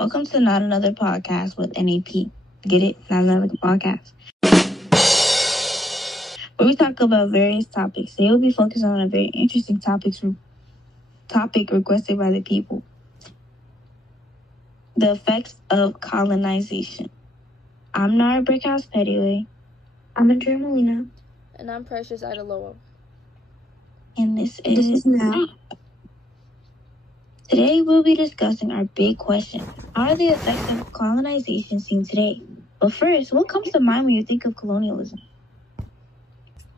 Welcome to Not Another Podcast with NAP. Get it? Not another podcast. Where we talk about various topics. Today we'll be focused on a very interesting topic requested by the people. The effects of colonization. I'm Nara Brickhouse Pettyway. I'm Andrea Molina. And I'm Precious Idaloa. And this is Now. Today we'll be discussing our big question. How are the effects of colonization seen today? But first, what comes to mind when you think of colonialism?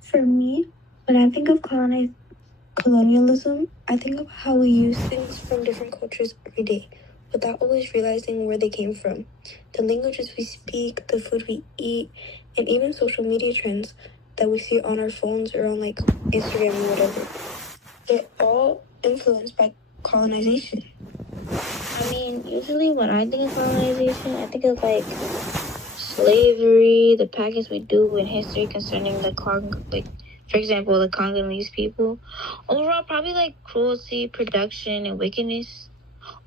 For me, when I think of colonialism, I think of how we use things from different cultures every day without always realizing where they came from. The languages we speak, the food we eat, and even social media trends that we see on our phones or on like Instagram or whatever. They're all influenced by colonization. I mean, usually when I think of colonization, I think of like slavery, the practice we do in history concerning the for example, the Congolese people. Overall, probably like cruelty, production, and wickedness.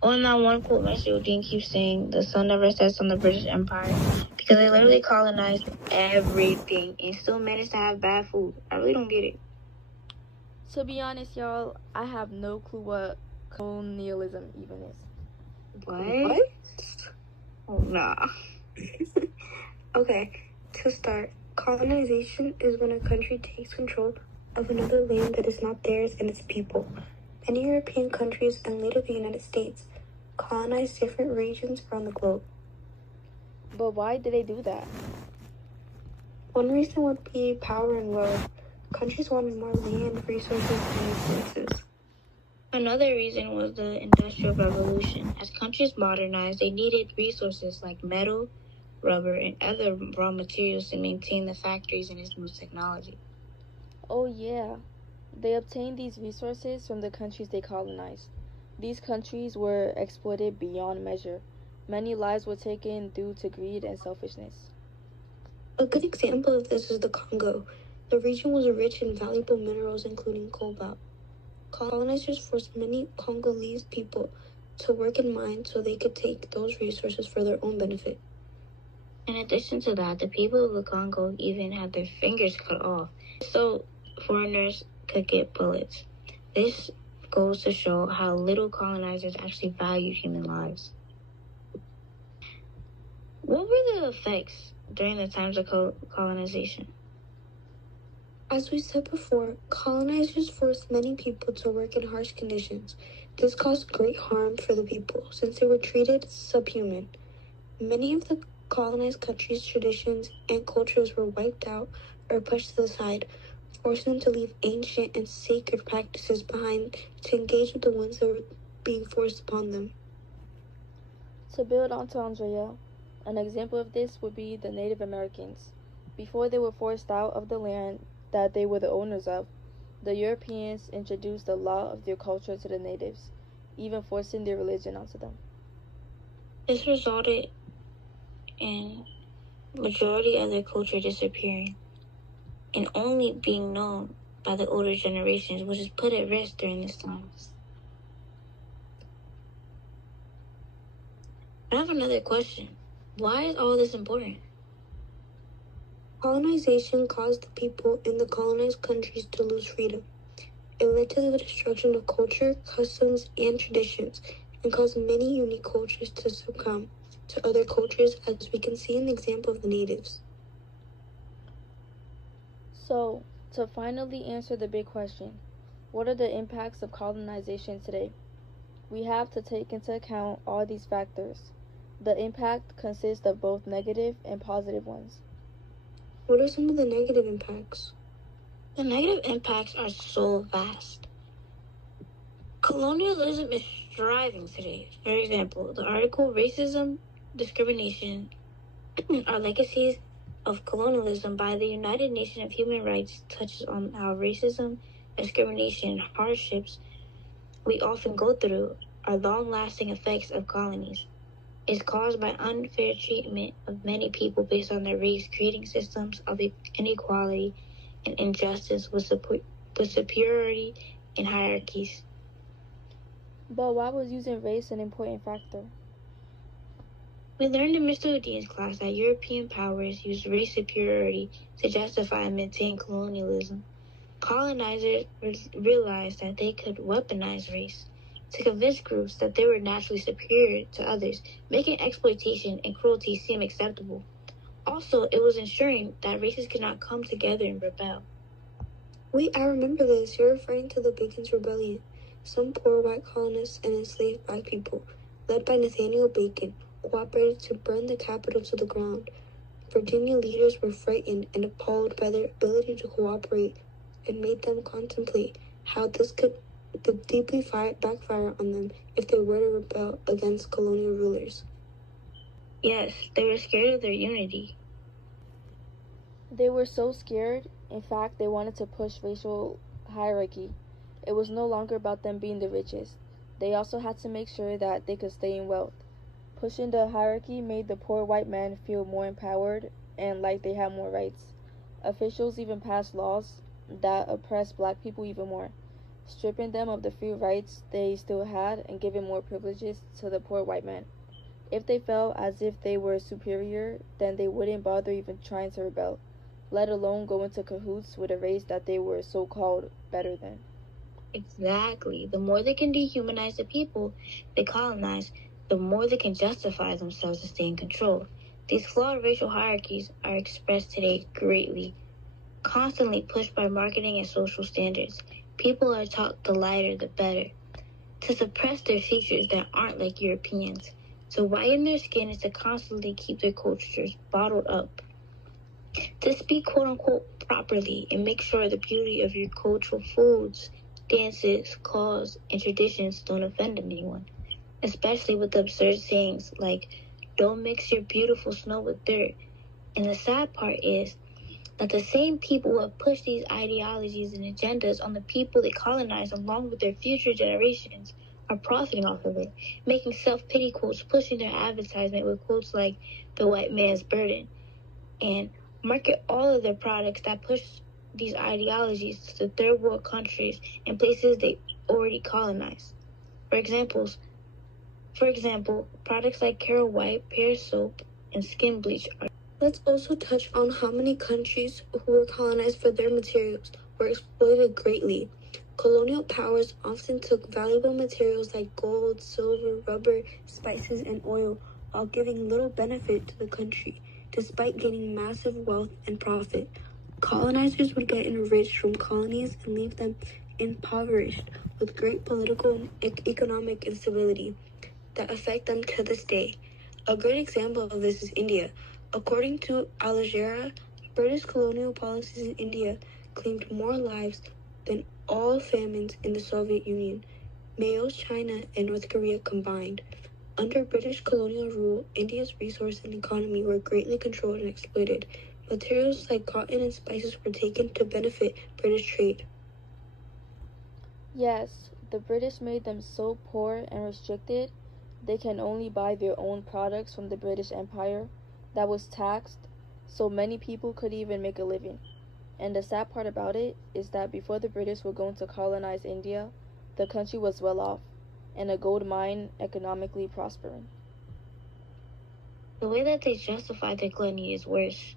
On that one quote, Mr. Udine keeps saying, "The sun never sets on the British Empire," because they literally colonized everything and still managed to have bad food. I really don't get it. To be honest, y'all, I have no clue what colonialism even is. What? Oh, nah. Okay, to start, colonization is when a country takes control of another land that is not theirs and its people. Many European countries and later the United States colonized different regions around the globe. But why did they do that? One reason would be power and wealth. Countries wanted more land, resources, and influences. Another reason was the Industrial Revolution. As countries modernized, they needed resources like metal, rubber, and other raw materials to maintain the factories and its new technology. Oh yeah, they obtained these resources from the countries they colonized. These countries were exploited beyond measure. Many lives were taken due to greed and selfishness. A good example of this is the Congo. The region was rich in valuable minerals including cobalt. Colonizers forced many Congolese people to work in mines so they could take those resources for their own benefit. In addition to that, the people of the Congo even had their fingers cut off so foreigners could get bullets. This goes to show how little colonizers actually valued human lives. What were the effects during the times of colonization? As we said before, colonizers forced many people to work in harsh conditions. This caused great harm for the people since they were treated subhuman. Many of the colonized countries' traditions and cultures were wiped out or pushed to the side, forcing them to leave ancient and sacred practices behind to engage with the ones that were being forced upon them. To build onto Andrea, an example of this would be the Native Americans. Before they were forced out of the land that they were the owners of, the Europeans introduced the law of their culture to the natives, even forcing their religion onto them. This resulted in majority of their culture disappearing and only being known by the older generations, which is put at risk during this time. I have another question. Why is all this important? Colonization caused the people in the colonized countries to lose freedom. It led to the destruction of culture, customs, and traditions, and caused many unique cultures to succumb to other cultures, as we can see in the example of the natives. So, to finally answer the big question, what are the impacts of colonization today? We have to take into account all these factors. The impact consists of both negative and positive ones. What are some of the negative impacts? The negative impacts are so vast. Colonialism is thriving today. For example, the article Racism, Discrimination are Legacies of Colonialism by the United Nations of Human Rights touches on how racism, discrimination, and hardships we often go through are long-lasting effects of colonies. Is caused by unfair treatment of many people based on their race, creating systems of inequality and injustice with superiority and hierarchies. But why was using race an important factor? We learned in Mr. Odine's class that European powers used race superiority to justify and maintain colonialism. Colonizers realized that they could weaponize race to convince groups that they were naturally superior to others, making exploitation and cruelty seem acceptable. Also, it was ensuring that races could not come together and rebel. Wait, I remember this. You're referring to the Bacon's Rebellion. Some poor white colonists and enslaved black people, led by Nathaniel Bacon, cooperated to burn the Capitol to the ground. Virginia leaders were frightened and appalled by their ability to cooperate and made them contemplate how this could deeply backfire on them if they were to rebel against colonial rulers. Yes, they were scared of their unity. They were so scared, in fact, they wanted to push racial hierarchy. It was no longer about them being the richest. They also had to make sure that they could stay in wealth. Pushing the hierarchy made the poor white man feel more empowered and like they had more rights. Officials even passed laws that oppressed black people even more, stripping them of the few rights they still had and giving more privileges to the poor white man. If they felt as if they were superior, then they wouldn't bother even trying to rebel, let alone go into cahoots with a race that they were so-called better than. Exactly. The more they can dehumanize the people they colonize, the more they can justify themselves to stay in control. These flawed racial hierarchies are expressed today greatly, constantly pushed by marketing and social standards. People are taught the lighter the better, to suppress their features that aren't like Europeans. To whiten their skin is to constantly keep their cultures bottled up. To speak quote unquote properly and make sure the beauty of your cultural foods, dances, calls, and traditions don't offend anyone, especially with the absurd sayings like, don't mix your beautiful snow with dirt. And the sad part is that the same people who have pushed these ideologies and agendas on the people they colonize along with their future generations are profiting off of it, making self-pity quotes, pushing their advertisement with quotes like the white man's burden, and market all of their products that push these ideologies to the third world countries and places they already colonized. For example, products like Carol White, Pear soap, and skin bleach are. Let's also touch on how many countries who were colonized for their materials were exploited greatly. Colonial powers often took valuable materials like gold, silver, rubber, spices, and oil while giving little benefit to the country, despite gaining massive wealth and profit. Colonizers would get enriched from colonies and leave them impoverished with great political and economic instability that affect them to this day. A great example of this is India. According to Al Jazeera, British colonial policies in India claimed more lives than all famines in the Soviet Union, Mao's China, and North Korea combined. Under British colonial rule, India's resources and economy were greatly controlled and exploited. Materials like cotton and spices were taken to benefit British trade. Yes, the British made them so poor and restricted they can only buy their own products from the British Empire that was taxed, so many people could even make a living. And the sad part about it is that before the British were going to colonize India, the country was well off and a gold mine economically prospering. The way that they justify their gluttony is worse.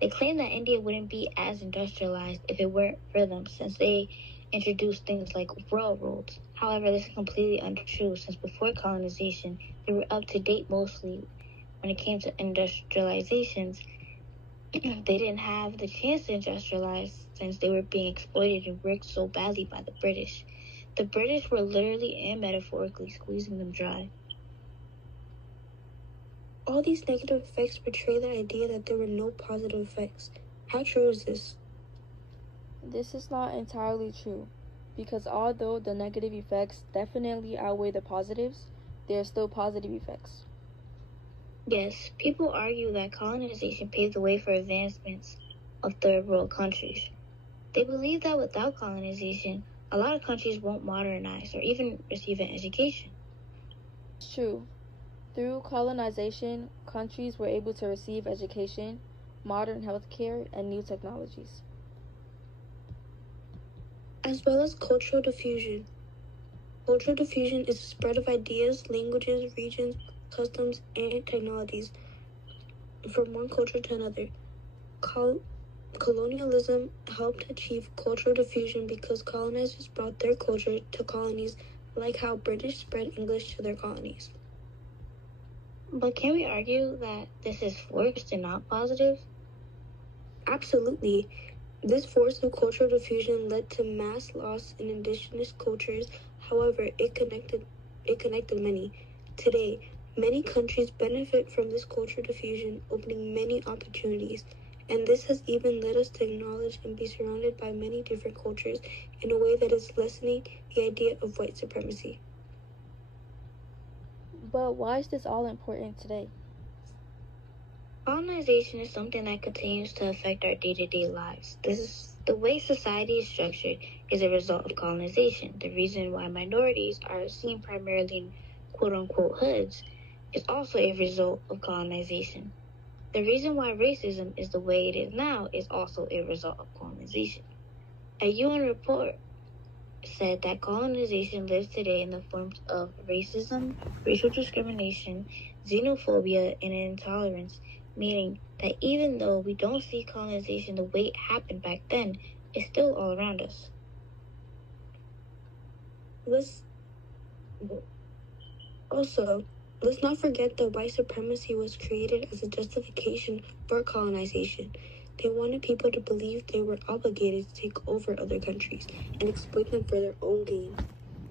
They claim that India wouldn't be as industrialized if it weren't for them, since they introduced things like railroads. However, this is completely untrue, since before colonization, they were up to date mostly. When it came to industrializations, they didn't have the chance to industrialize since they were being exploited and worked so badly by the British. The British were literally and metaphorically squeezing them dry. All these negative effects portray the idea that there were no positive effects. How true is this? This is not entirely true, because although the negative effects definitely outweigh the positives, there are still positive effects. Yes, people argue that colonization paved the way for advancements of third world countries. They believe that without colonization, a lot of countries won't modernize or even receive an education. It's true. Through colonization, countries were able to receive education, modern healthcare, and new technologies. As well as cultural diffusion. Cultural diffusion is the spread of ideas, languages, regions, customs, and technologies from one culture to another. Colonialism helped achieve cultural diffusion because colonizers brought their culture to colonies, like how British spread English to their colonies. But can we argue that this is forced and not positive? Absolutely. This force of cultural diffusion led to mass loss in indigenous cultures. However, it connected many. Today, many countries benefit from this cultural diffusion, opening many opportunities. And this has even led us to acknowledge and be surrounded by many different cultures in a way that is lessening the idea of white supremacy. But why is this all important today? Colonization is something that continues to affect our day-to-day lives. The way society is structured is a result of colonization. The reason why minorities are seen primarily in quote-unquote hoods is also a result of colonization. The reason why racism is the way it is now is also a result of colonization. A UN report said that colonization lives today in the forms of racism, racial discrimination, xenophobia, and intolerance, meaning that even though we don't see colonization the way it happened back then, it's still all around us. Let's not forget that white supremacy was created as a justification for colonization. They wanted people to believe they were obligated to take over other countries and exploit them for their own gain.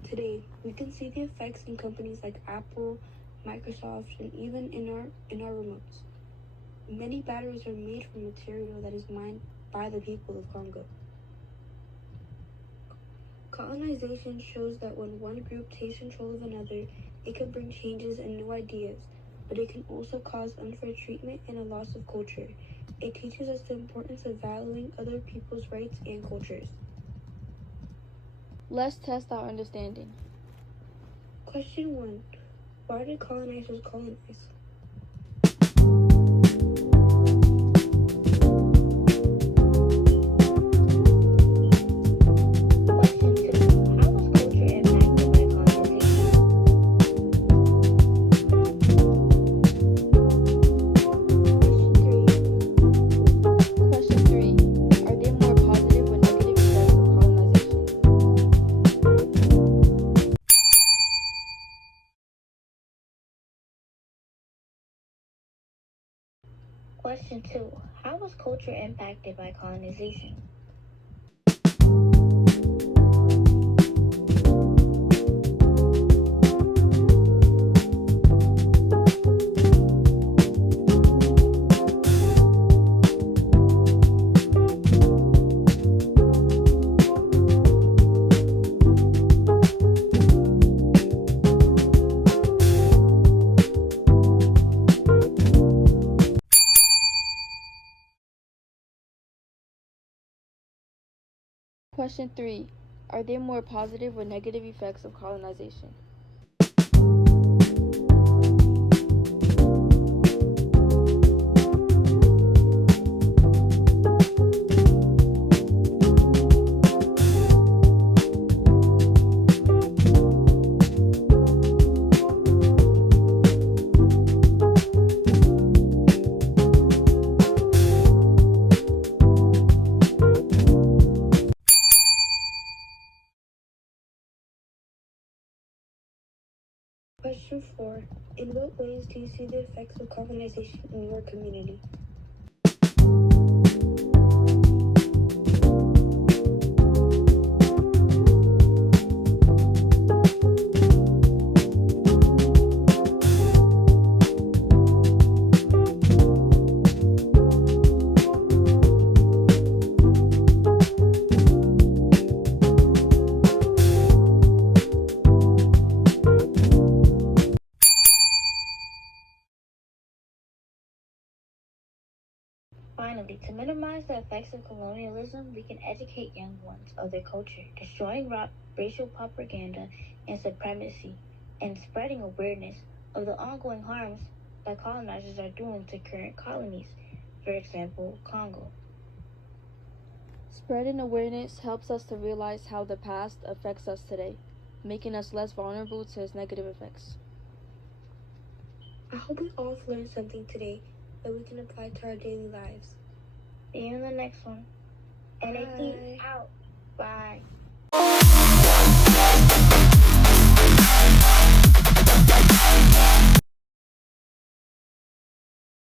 Today, we can see the effects in companies like Apple, Microsoft, and even in our remotes. Many batteries are made from material that is mined by the people of Congo. Colonization shows that when one group takes control of another, it can bring changes and new ideas, but it can also cause unfair treatment and a loss of culture. It teaches us the importance of valuing other people's rights and cultures. Let's test our understanding. Question 1. Why did colonizers colonize? Question 3. Are there more positive or negative effects of colonization? Question 2. How was culture impacted by colonization? Question 3. Are there more positive or negative effects of colonization? Question 4. In what ways do you see the effects of colonization in your community? Finally, to minimize the effects of colonialism, we can educate young ones of their culture, destroying racial propaganda and supremacy, and spreading awareness of the ongoing harms that colonizers are doing to current colonies, for example, Congo. Spreading awareness helps us to realize how the past affects us today, making us less vulnerable to its negative effects. I hope we all have learned something today that we can apply to our daily lives. See you in the next one. Bye. NAT out. Bye.